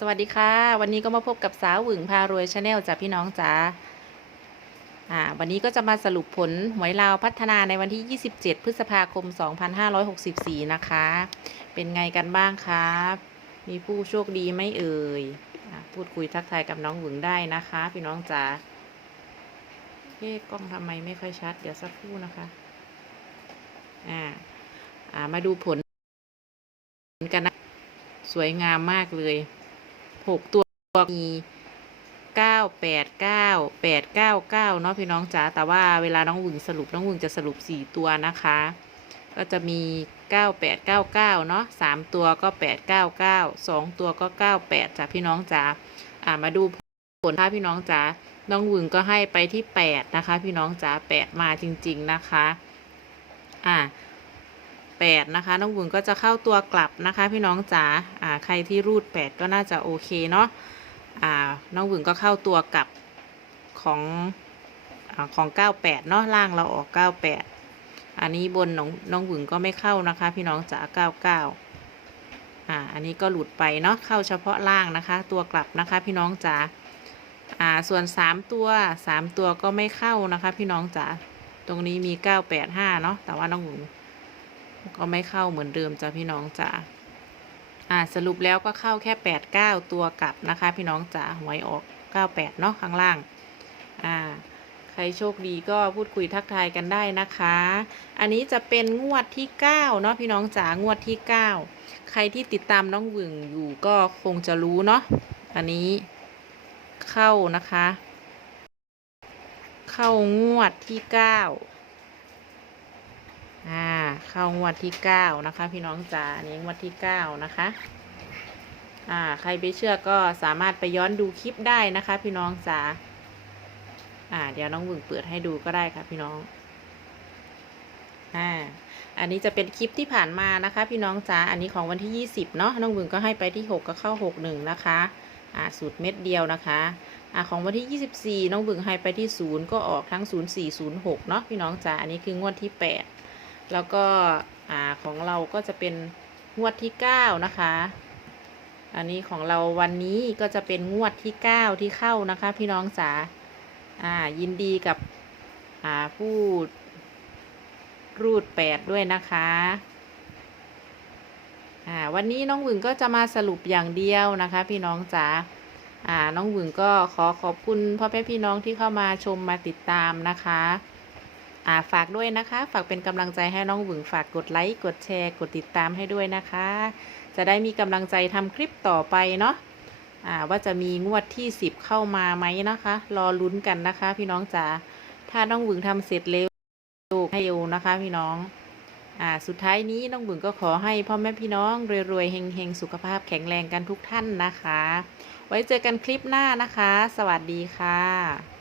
สวัสดีค่ะ วันนี้ก็มาพบกับสาวหวึงพารวยชาแนลจ้ะพี่น้องจ๋าอ่าวันนี้ก็จะมาสรุปผลหวยลาวพัฒนาในวันที่ 27 พฤษภาคม 2564 นะคะ เป็นไงกันบ้างครับมีผู้โชคดีไหม่เอ่ยอพูดคุยทักทายกับน้องหวึงได้นะคะ พี่น้องจ๋าเอ๊กล้องทำไมไม่ค่อยชัด เดี๋ยวสักครู่นะคะอ่าอ่ามาดูผลกันนะสวยงามมากเลย หกตัวมีเก้าแปดเก้าแปดเก้าเก้าเนาะพี่น้องจ๋าแต่ว่าเวลาน้องวึงสรุปน้องวึงจะสรุปสี่ตัวนะคะ ก็จะมีเก้าแปดเก้าเก้าเนาะสามตัวก็แปดเก้าเก้าสองตัวก็เก้าแปดจ้ะพี่น้องจ๋าอ่ามาดูผลค่ะพี่น้องจ๋าน้องวึงก็ให้ไปที่แปดนะคะ พี่น้องจ๋าแปดมาจริง ๆนะคะ อ่า แปดนะคะ น้องบุญก็จะเข้าตัวกลับนะคะ พี่น้องจ๋าอ่าใครที่รูดแปดก็น่าจะโอเคเนาะอ่าน้องบุญก็เข้าตัวกลับของอของเก้าแปดเนาะล่างเราออกเก้าแปดอันนี้บนน้องน้องบุญก็ไม่เข้านะคะ พี่น้องจ๋าเก้าเก้าอ่า อันนี้ก็หลุดไปเนาะ เข้าเฉพาะล่างนะคะ ตัวกลับนะคะพี่น้องจ๋า อ่า ส่วนสามตัวสามตัวก็ไม่เข้านะคะ พี่น้องจ๋า ตรงนี้มีเก้าแปดห้าเนาะ แต่ว่าน้องบุญ ก็ไม่เข้าเหมือนเดิมจ้ะพี่น้องจ๋าอ่าสรุปแล้วก็เข้าแค่แปดเก้าตัวกลับนะคะ พี่น้องจ๋าหวยออกเก้าแปดเนาะข้างล่างอ่าใครโชคดีก็พูดคุยทักทายกันได้นะคะ อันนี้จะเป็นงวดที่เก้าเนาะพี่น้องจ๋างวดที่เก้าใครที่ติดตามน้องวึงอยู่ก็คงจะรู้เนาะอันนี้เข้านะคะ เข้างวดที่เก้า เข้างวดที่เก้านะคะ พี่น้องจ๋าอันนี้งวดที่เก้านะคะ อ่า ใครไปเชื่อก็สามารถไปย้อนดูคลิปได้นะคะ พี่น้องจ๋าอ่า เดี๋ยวน้องหวึงเปิดให้ดูก็ได้ค่ะพี่น้อง อ่า อันนี้จะเป็นคลิปที่ผ่านมานะคะ พี่น้องจ๋า อันนี้ของวันที่20เนาะ น้องหวึงก็ให้ไปที่6ก็เข้า61นะคะ อ่า สูตรเม็ดเดียวนะคะอ่าของวันที่ 24 น้องหวึงให้ไปที่ 0 ก็ออกทั้ง 0406 เนาะพี่น้องจ๋า อันนี้คืองวดที่ 8 แล้วก็อ่าของเราก็จะเป็นงวดที่ 9 นะคะ อันนี้ของเราวันนี้ก็จะเป็นงวดที่ 9 ที่เข้านะคะ พี่น้องจ๋าอ่ายินดีกับอ่าผู้รูดแปดด้วยนะคะอ่าวันนี้น้องหวึงก็จะมาสรุปอย่างเดียวนะคะ พี่น้องจ๋าอ่าน้องหวึงก็ขอขอบคุณพ่อแม่พี่น้องที่เข้ามาชมมาติดตามนะคะ ฝากด้วยนะคะ ฝากเป็นกำลังใจให้น้องหวึงฝากกดไลค์กดแชร์ กดติดตามให้ด้วยนะคะ จะได้มีกำลังใจทำคลิปต่อไปเนาะอ่าว่าจะมีงวดที่ 10 เข้ามาไหมนะคะ รอลุ้นกันนะคะ พี่น้องจ๋าถ้าน้องหวึงทำเสร็จเร็วให้เร็วนะคะ พี่น้องอ่าสุดท้ายนี้น้องหวึงก็ขอให้พ่อแม่พี่น้องรวยๆเฮงๆ สุขภาพแข็งแรงกันทุกท่านนะคะ ไว้เจอกันคลิปหน้านะคะ สวัสดีค่ะ